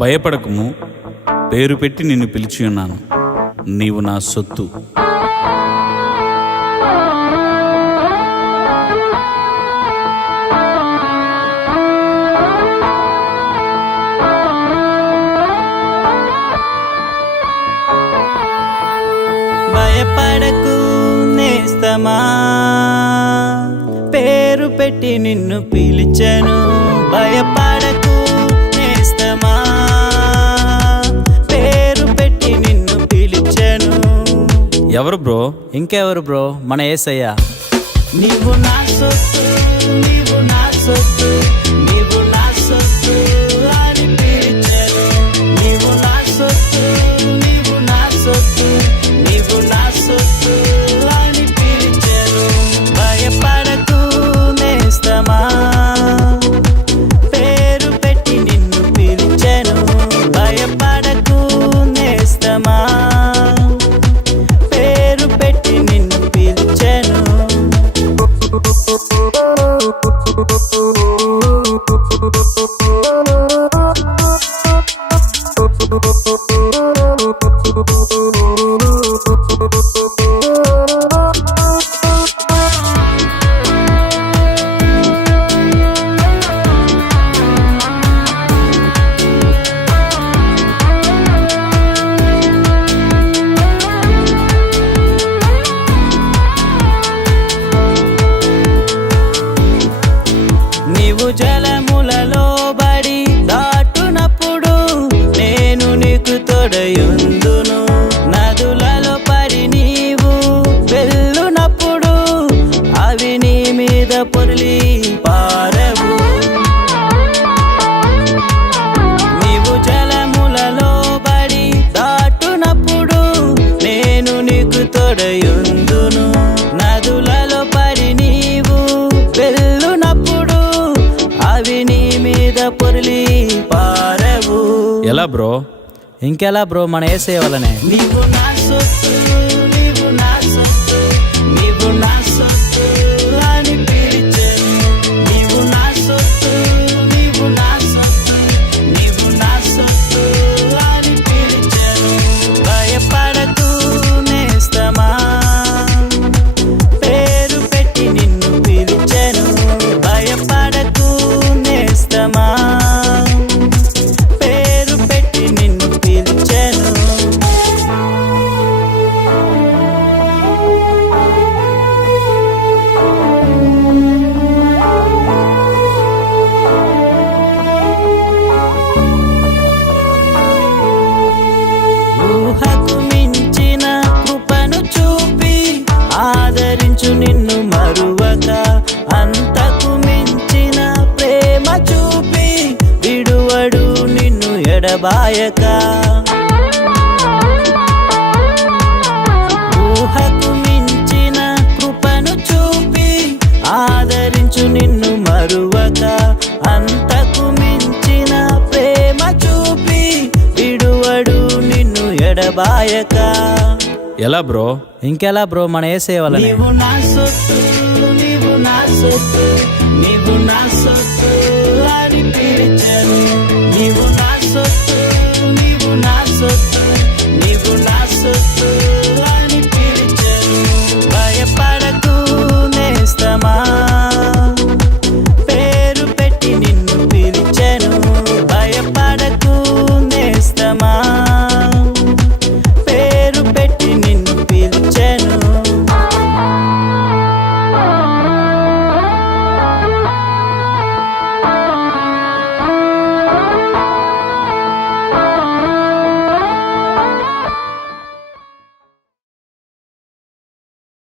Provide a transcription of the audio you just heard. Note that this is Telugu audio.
భయపడకము, పేరు పెట్టి నిన్ను పిలిచి ఉన్నాను, నీవు నా సొత్తు. భయపడకు నేస్తమా, పేరు పెట్టి నిన్ను పిలిచెను. భయపడకు నేస్తమా, పేరు పెట్టి నిన్ను పిలిచెను. ఎవరు బ్రో? ఇంకెవరు బ్రో, మన యేసయ్య. నీవు నా సొత్తు, నీవు నా సొత్తు, నీవు నా సొత్తు అని పిలిచెను. నీవు నా సొత్తు, నీవు నా సొత్తు, నీవు నా సొత్తు అని పిలిచెను. భయపడకు నేస్తమా, పేరు పెట్టి నిన్ను పిలిచెను. భయపడకు నేస్తమా, పేరు పెట్టి నిన్ను పిలిచెను. నీవు జలములలో బడి దాటునప్పుడు నేను నీకు తోడయుందును. నదులలో పడి నీవు వెళ్ళునప్పుడు అవి నీ మీద పొర్లి పారవు. నీవు జలములలో బడి దాటునప్పుడు నేను నీకు తోడయుందును. నదులలో పడి నీవు వెళ్ళునప్పుడు అవి నీ మీద పొర్లి పారవు. ఎలా బ్రో? ఇంకెలా బ్రో, మన యేసయ్య వల్లనే. నీవు నా సొత్తు, నీవు నా సొత్తు, నీవు నా సొత్తు అని పిలిచెను. నీవు నా సొత్తు, నీవు నా సొత్తు, నీవు నా సొత్తు అని పిలిచెను. భయపడకు నేస్తమా, పేరు పెట్టి నిన్ను పిలిచెను. భయపడకు నేస్తమా, పేరు పెట్టి నిన్ను పిలిచెను. ఊహకు మించిన కృపను చూపి ఆదరించు నిన్ను మరువక. అంతకు మించిన ప్రేమ చూపి విడువడు నిన్ను ఎడబాయక. ఊహకు మించిన కృపను చూపి ఆదరించు నిన్ను మరువక. అంతకు మించిన ప్రేమ చూపి విడువడు నిన్ను ఎడబాయక. ఎలా బ్రో? ఇంకెలా బ్రో, మన యేసయ్య వల్లనే. నీవు నా సొత్తు, నీవు నా సొత్తు, నీవు నా సొత్తు